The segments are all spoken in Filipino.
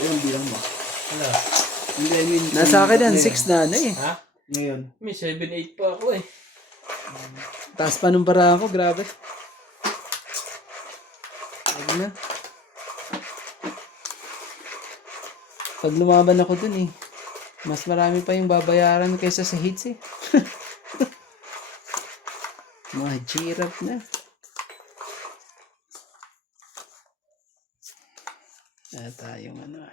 Ayun, bilang mo. Wala. Hindi, I mean... Nasa akin yan, ngayon. 6 na ano eh. Ha? Ngayon. May 7-8 pa ako eh. Taas pa nung para ako, grabe. Huwag na. Pag lumaban ako dun eh, mas marami pa yung babayaran kaysa sa hits eh. Mga girap na. Tayong ano.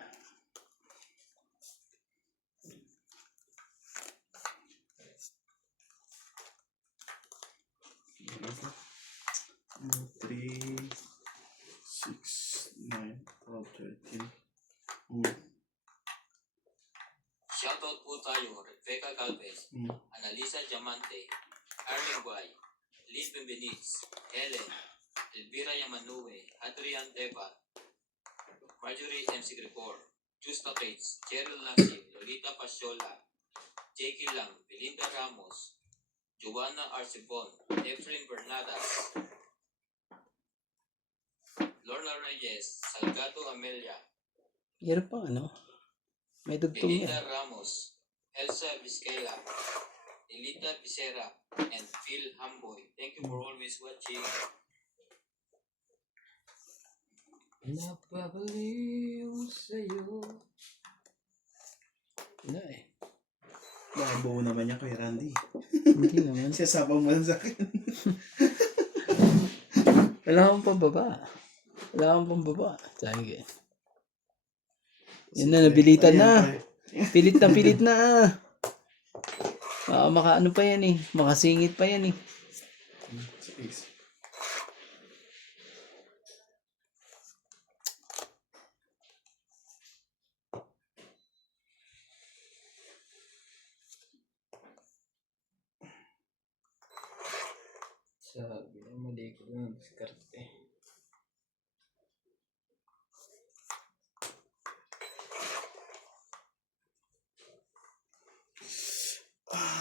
Three, 6, 9, 12, 13. Shoutout po tayo, Rebecca Galvez, Analisa Diamante, Arlen Guay, Liz Benbenitz, Helen, Elvira Yamanue, Adrian Teva, Marjorie MC Grigor, Justa Pates, Cheryl Lassie, Lolita Pasiola, Jackie Lam, Belinda Ramos, Joanna Arcibon, Efren Bernadas, Lorna Reyes, Salgado Amelia, Hirap pa ano. May dugtong Belinda yan. Ramos, Elsa Vizquela, Elita Picera, and Phil Hamboy. Thank you for always watching. Napabaliw sa'yo. Wala eh. Baka buo naman yan kay Randy. Hindi naman. Siyasapang mo lang sa akin. Wala akong pambaba. Wala akong pambaba. Sige. Yan na, nabilitan na. Pilit na. Maka ano pa yan eh. Makasingit pa yan eh. Space. Sabi na mali ko na diskarte.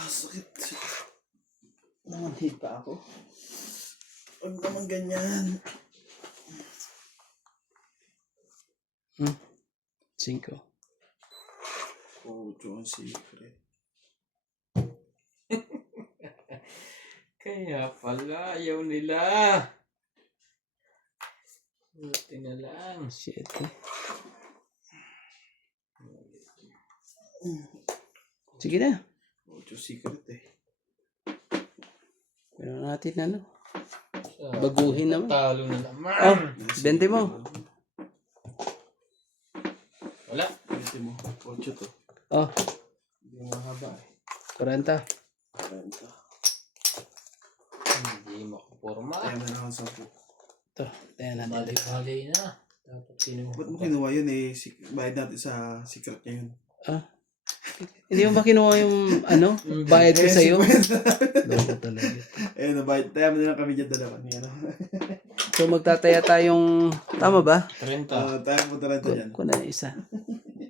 Sakit. Namanhid pa ako. Huwag naman ganyan. 5. Oh, John Secret. Kaya pala, ayaw nila. Buti na lang. 7. Sige na. Oh, John Secret eh. Pero natin ano. Sabi, Baguhin naman. Talo na naman. Oh, 20 mo. Wala. Pwede mo. 8 to. Oh, Hindi mahaba eh. 40. 40. Hindi makaporma. Kaya na lang 10. Ito, tayo natin. Bali-bali na. Dapat kinuha. Ba't mo kinuha yun eh? Bayad natin sa secret niya yun. Hindi mo ba kinuha yung ano? Bayad ko sa'yo? bayad. Loko talaga. Ayun, bayad. Tayo mo na lang kami dyan dalawa. Ano? So magtataya tayong, tama ba? 30. Tayo mo talaga dyan. Kuha na isa.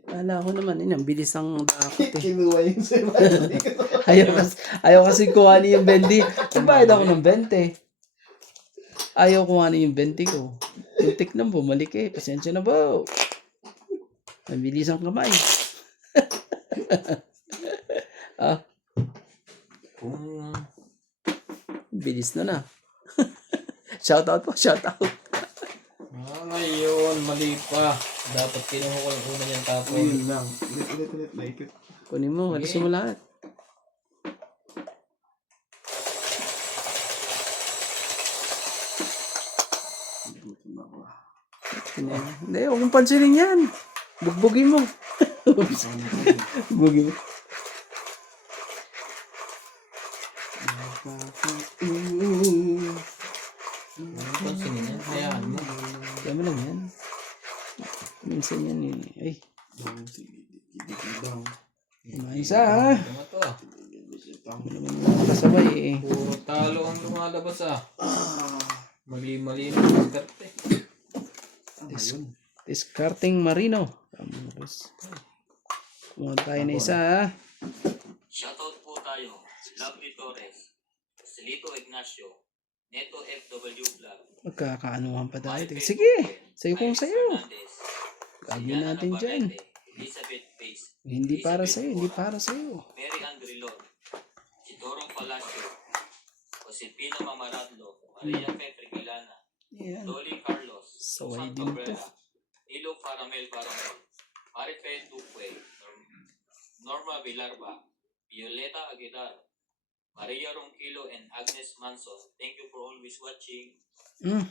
Kala ko naman, ang bilis ang dakot eh. Kinuha yung sa Ayaw kasi kuhanin yung 20. Nagbayad ako ng 20. Ayaw kuhanin yung 20 ko. Yung tiknang bumalik eh. Pasensya na ba? Ang bilis ang kamay. Kung Bilis na. Shoutout po, shoutout. ngayon, mali pa. Dapat kinuha ko yung una niyang tapon. Ayun lang. Ulit. Naipit. Kunin mo, alisin mo lahat. Hindi, huwag mong pansinin yan. Bugbugin mo. Bugbugin mo. Ano pa sinin yan? Hayaan mo. Kaya mo lang yan. Minsan yan eh. Ay, may isa ha. Ano to? Kasabay eh. Puro talo ang lumalabas ah. Mali-mali na diskarte. Discarding Marino. Kumuha tayo na isa ha. Shoutout po tayo, Lovely Torres, Celito Ignacio, Neto FW Vlog, Magkakaanuhan pa tayo. Maribel Sige, Bucue, sayo kung Iris sayo. Fernandez, Gagawin Juliana natin dyan. Navarrete, Elizabeth Pace, Hindi para Elizabeth sa'yo, hindi Mora, para sa'yo. Mary Andrilon, Chidoro Palacio, Josepino Mamaradlo, Maria Petre Quilana, Yan. Dolly Carlos, Saway Susan din to. Cabrera, Nilo Faramel Faramel, Marife Duque, Norma Villarba, Violeta Aguilar, Maria Ronquillo, and Agnes Manson. Thank you for always watching. Mm.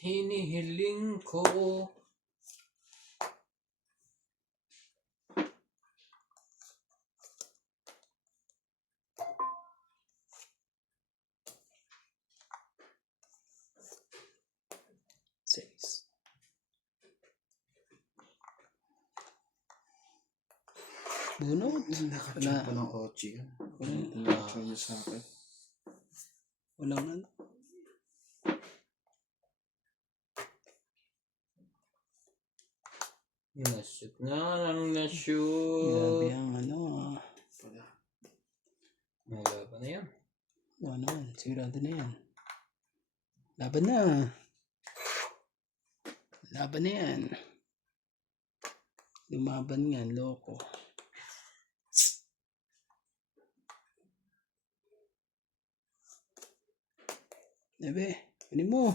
Hinihiling ko. Six. Bunot. Nakachat pa ng Ochi yan. Wala. Sabi niya sa akin. Walang ano. Nashoot na lang Grabe nashoot. ang ano ah. Wala. Wala pa na yan. Oo naman, sigurado na yan. Laban na. Laban na yan. Lumaban nga, loko. Ebe, kunin mo.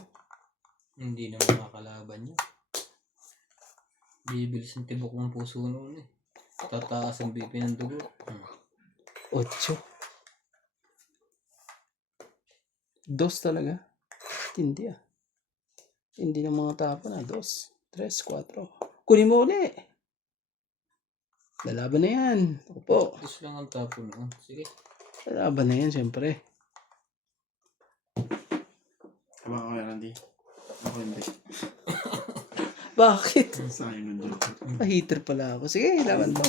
Hindi na makakalaban niya. Bibilis ang tibok ng puso noon eh. Tataas ang BP ng dugo. 8. 2 talaga. Hindi ah. Hindi ng mga tapo na. 2, 3, 4. Kunin mo uli. Lalaban na yan. Opo. Tapos lang ang tapo noon. Sige. Lalaban na yan, siyempre. Tama ka kaya, Randy. Ako hindi. Bakit? Sayang ng joke. Hater pala ako. Sige, laban mo.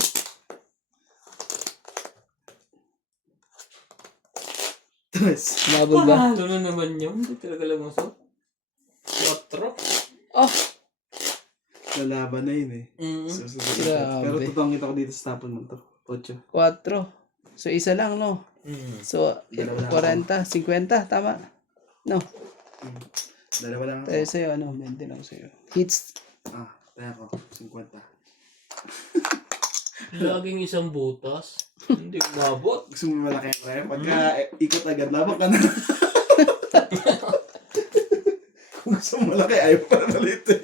Tres. Labog ba? Ano na naman yun? Hindi talaga lumusot. 4. Oh, Lalaban na yun eh. Grabe. Pero totoong kita ko dito sa tapon mo to. 8. 4. So, isa lang, no? So, Dalawa lang 40, 50, tama? No. Dalawa lang ako. Tayo sa'yo, ano? 20 lang sa'yo. Hits. Tayo ako. 50. Laging isang butas. Hindi umabot. Gusto mo malaki pre? Pagka ikot agad, labak ka na. Kung gusto mo malaki, ayaw pa na maliit eh.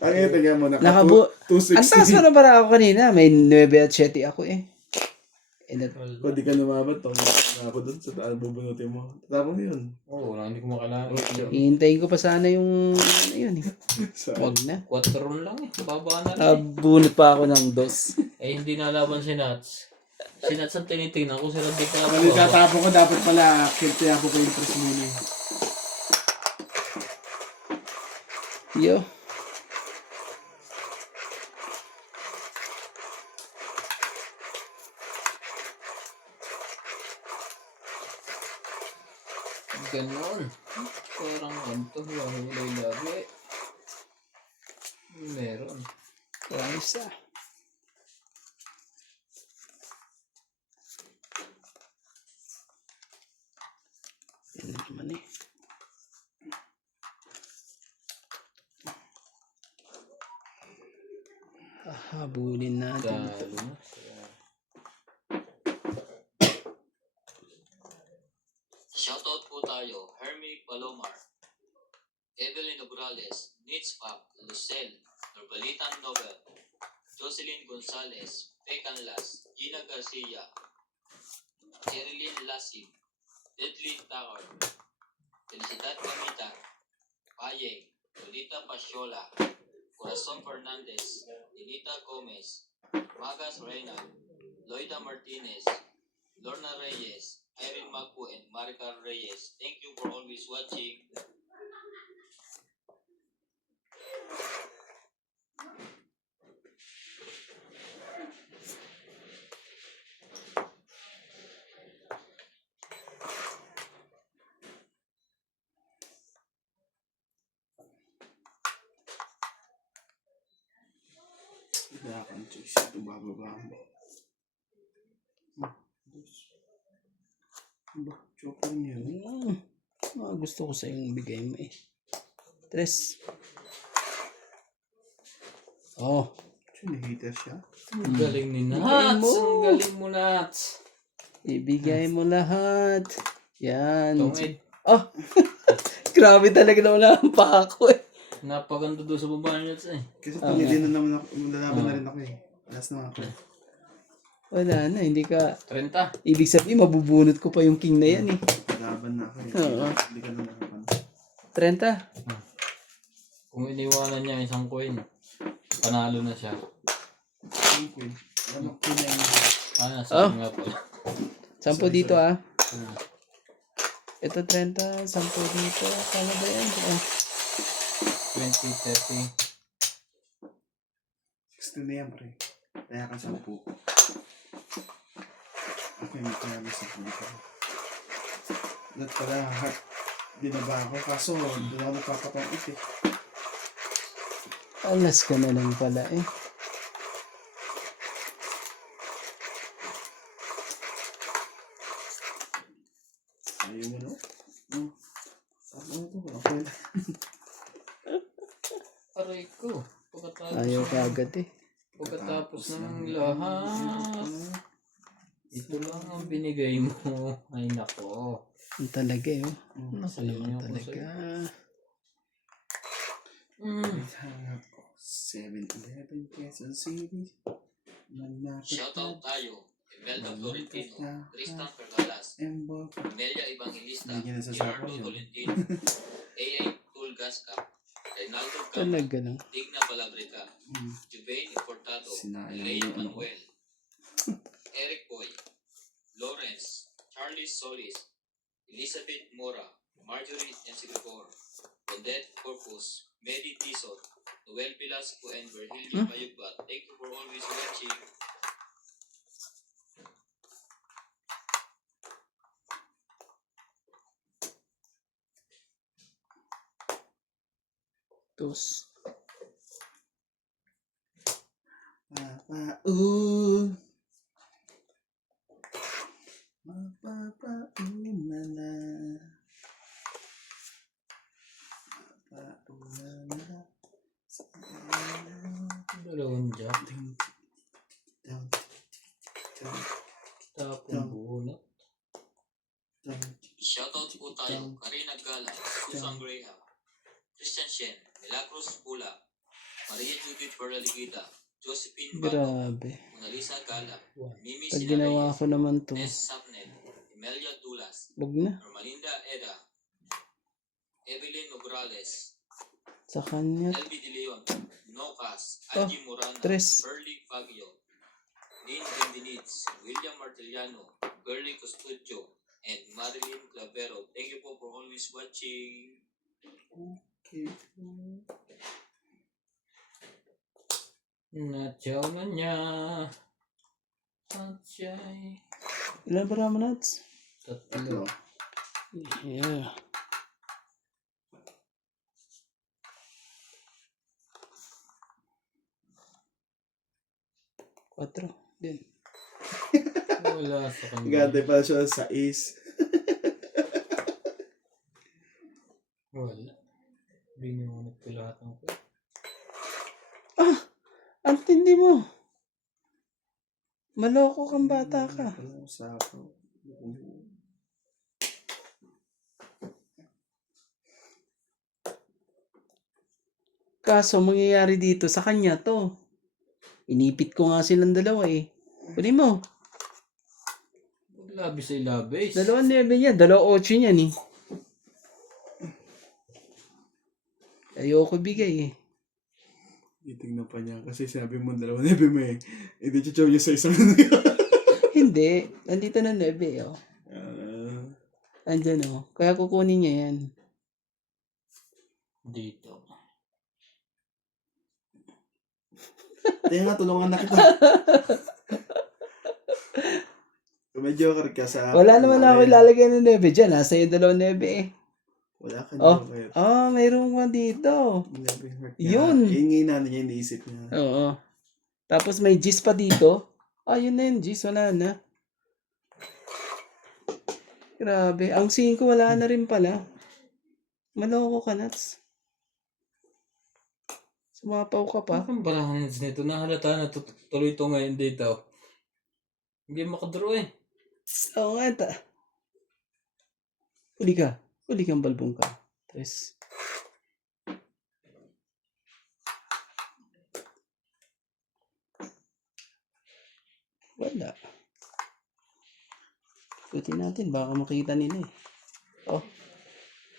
Ang tingnan mo, Nakabu- 260. Ang taas pa na para ako kanina. May 9 at 7 ako eh. Kung di ka lumabot, ako dun sa daan, bubunutin mo. Tapos yun. Oo, hindi ko makalaban. Hihintayin ko pa sana yung ano yun eh. Wag na. 4 lang eh. Baba na rin. Bunot pa ako ng 2. Eh, hindi nalaban si Nats. Si Nats ang tinitingnan ko. Sila di ka Mali tatapon ko, dapat pala, kaya ako yung press muna eh. Yo. Ganon. Parang ganito. Hulay lagi. Meron. Parang isa. Yan naman eh. Habulin natin ito. Dalo na. Shoutout po tayo, Hermie Palomar, Evelyn Nograles, Nitzpak, Lucel, Norbalitan Nobel, Jocelyn Gonzalez, Pecan Las, Gina Garcia, Sherilyn Lasib, Deadly Takar, Felicidad Camita, Payeng, Lolita Pasiola, Corazon Fernandez, Dinita Gomez, Magas Reynald, Loida Martinez, Lorna Reyes, Irene Magpo, and Maricar Reyes. Thank you for always watching. Diyos, ito bababa mo. Ba, chopper niya. Gusto ko sa yung bigay mo eh. 3. Oh. Sinihitter siya. Ang galing ni Bigay Nats. mo. Ang galing mo, Nats. Ibigay mo lahat. Yan. Tungid. Oh! Grabe talaga na wala ang pa ako eh. Napaganda doon sa baba niya, Nats eh. Kasi tumili na naman ako, lalaban na rin ako eh. Alas na ako eh. Wala na, hindi ka... 30. Ibig sabihin, mabubunot ko pa yung king na yan eh. Laban na ako eh. Oo. Hindi ka na nalaban. 30. Kung iniwanan niya isang coin, panalo na siya. Ang queen. Alam mo, queen na yun. Sabi nga pala. 10 dito ah. Ah. Ito 30, 10 dito. Kala ba yan? Oh. 20, 30. 16 na yan, pre. Kaya ka 10. Okay, may kaya ka 10 dito. Lahat pala, heart. Binaba ako. Kaso, doon ako napapapangit eh. Alas ka na lang pala eh. Ayaw mo, no? Sabi mo ito, okay lang. Aray ko. Ayaw ka agad eh. Pagkatapos ng lahat, ito lang ang binigay mo. Ay nako. Ang talaga eh. Oh. Nasa Naku inyo naman ako talaga. sa'yo. 7-11 Quezon City. Shoutout tayo. Imelda Florentino, Tristan Pergalas, Embo. Amelia Evangelista, Hindi niya nasasabi Gerardo yun. Tolentino, A.I. Tulgasca, Reynaldo Cama, Talaga lang. Digna Palabrica, Juvain Importado, Sinayang Lea yung ano ko. Manuel, Eric Boy, Lawrence, Charlie Solis, Elizabeth Mora, Marjorie Ensigregor, Odette Corpus, Medi Tison, Noel Velasco, and Virgilio Mayugbat. Thank you for always watching. Tos. Mapapaunala. Mapapaunala. Dalawang jack. Down. Tapong bunot. Shoutout po tayo, Karina Gala, Susan Graham, Christian Shen, Milagros Pula, Maria Judith Perlaligita, Josephine Bato, Grabe. Monalisa Gala, Mimi Pag ginawa Sinarayes, ko naman to, Tess Sapnet, Emelia Dulas, wag na. Normalinda Eda, Evelyn Nograles, Sa kanya. LB De Leon, Nocas, Oh, Angie Morana, tres. Burley Fagio, Dean Bendinitz, William Martiliano, Girly Custodio, and Marilyn Clavero. Thank you po for always watching. Okay. Natyaw na niya. At siya'y Ilan ba naman nuts? 3. Yeah. Quatro. Din. Wala sa kanya. Gante pa siya sa is. Wala. Binunod ko lahat ng ko. Ang tindi mo. Maloko kang bata ka. Walang usapo. Kaso, mangyayari dito sa kanya to. Inipit ko nga silang dalawa eh. Kunin mo. Labis ay labis. 2-9 niya, 2-8 niyan eh. Ayoko bigay eh. Itignan pa niya kasi sinabi mo 2 mo eh. Hindi chichaw niya sa isang Hindi. Nandito na 9 oh. Andyan oh. Kaya kukunin niya yan. Dito. Kaya nga, tulungan na kita. Kung may joker ka sa... Wala naman ako ilalagay ng 9 dyan. Nasa yung 2-9 eh. Wala ka Oh. joker. Mayroon ka dito. Never heard niya. Yun. Yun nga yung niya, iniisip niya. Oo. Tapos may G's pa dito. Ayun na yun, G's. Wala na. Grabe. Ang 5 wala na rin pala. Maloko ka, Nats. Sumapaw ka pa. Ang balance nito. Nahalata na tuloy ito ngayon dito. Hindi makadraw eh. Oo nga, Huli ka. Huli kang balbong ka. Tres. Wala. Ikutin natin. Baka makita nila eh. Oh.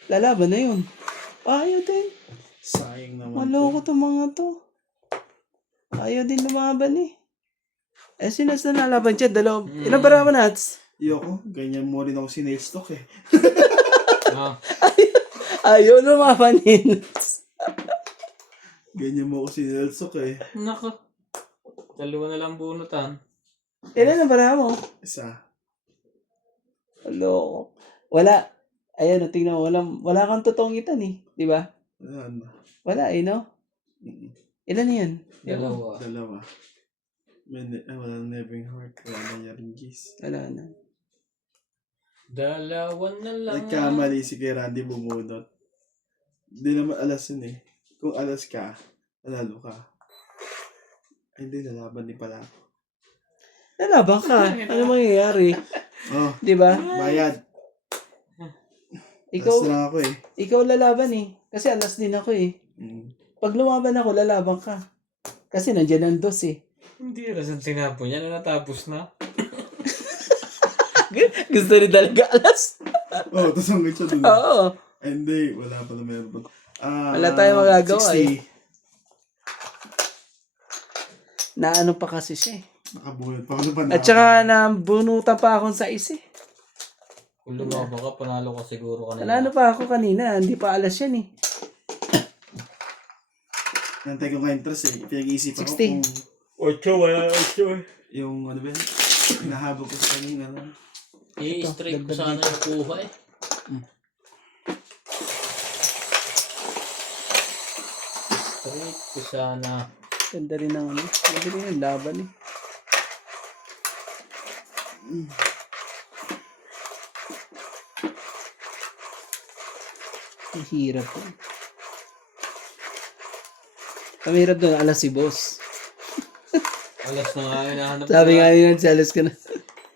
Lalaban na yun. Ayaw din. Sayang naman. Maloko to mga to. Ayaw din lumaban eh. Eh, sinas na nalaban siya? Ilang bara ba, Nats? Yoko, ganyan mo rin ako sinilstock eh. Ah, Ayaw lumaban eh, Nats. Ganyan mo ako sinilstock eh. nako. Dalawa na lang bunutan. Ilan na bara mo? Isa. Maloko. Wala. Ayan, tingnan mo. Wala kang totoong itan eh. Di ba? Wala na. Wala eh, no? Ilan na yan? Dalawa. Dalawa. Wala na Neving Heart. Wala na Yaringis. Wala na. Dalawa na lang. Nagkamali si kay Randy bumunot. Hindi naman alas yun eh. Kung alas ka, nanalo ka. Ay, hindi, lalaban din pala ako. Lalaban ka. Ano mangyayari? Oh, Di ba? bayad. Ikaw, Alas na lang ako eh. ikaw lalaban eh. Kasi alas din ako eh. Pag lumaban ako, lalaban ka. Kasi nandiyan ang dos eh. Hindi rason sinapo niya na natapos na. Gusto ni talaga alas. Oh, tapos hanggang siya dun. Oo. Ay, hindi, wala pala meron pa. Wala tayong magagawa 60. eh. Na ano pa kasi siya eh. Nakabuhat pa ako na At saka nabunutan pa akong sa is eh. Kung lumaban ka, panalo ka siguro kanina. Nanalo pa ako kanina. Hindi pa alas yan eh. Nantay ko nga interest eh. Pinag-iisipan ko 60. kung 8 eh. yung ano ba yun? Hinahabol ko sa kanya ano. I-straight ko sana yung kuha eh. Straight ko sana. Ganda rin ng ano. Ganda rin yung laban eh. Ang hirap po. Ang hirap doon, alas si boss. Alas na nga hinahanap ko. Sabi nga nila, jealous ka na.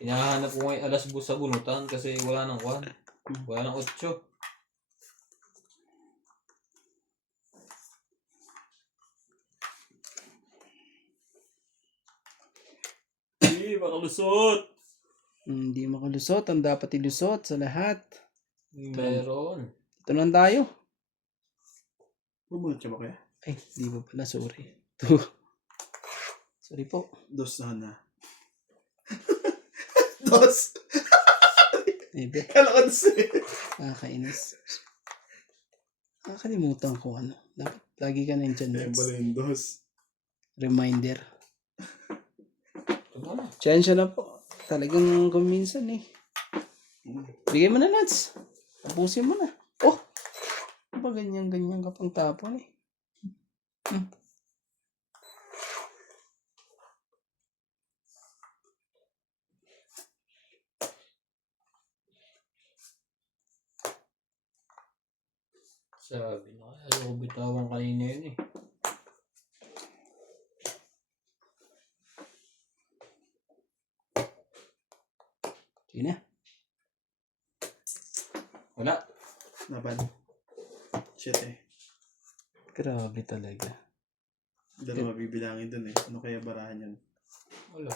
Hinahanap ko ngayon alas bus sa bunutan kasi wala nang 1. Wala nang 8. Hindi, makalusot. Hindi makalusot. Ang dapat ilusot sa lahat. Meron. Ito lang tayo. Bumulot siya ba kaya? Ay, di ba pala, sorry. Ito. Sorry po. Dos na. Dos! Ebe, Kala ko dos eh. nakakainis. Nakakalimutan ko ano. Dapat lagi ka nandyan. Ayun Nats. pala yung dos. Reminder. Ito na. Chensya na po. Talagang kuminsan eh. Bigay mo na, Nats. Tapusin mo na. Oh! Ano ba ganyan-ganyan ka pang tapon eh? Sabi na kaya ayaw ko bitawan kanina yun eh. Sige na. Wala. Laban. Shit eh. Grabe talaga. Dalawa bibilangin dun eh. Ano kaya barahan yun? Wala.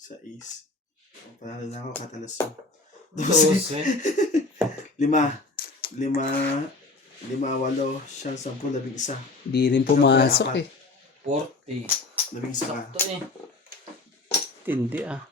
Sa ace. Ang panalo na ako, katalas yun. 12. 5, 8, 10, 11. Di rin pumasok eh. 40. 11 ka. Sakto eh. Tindi ah.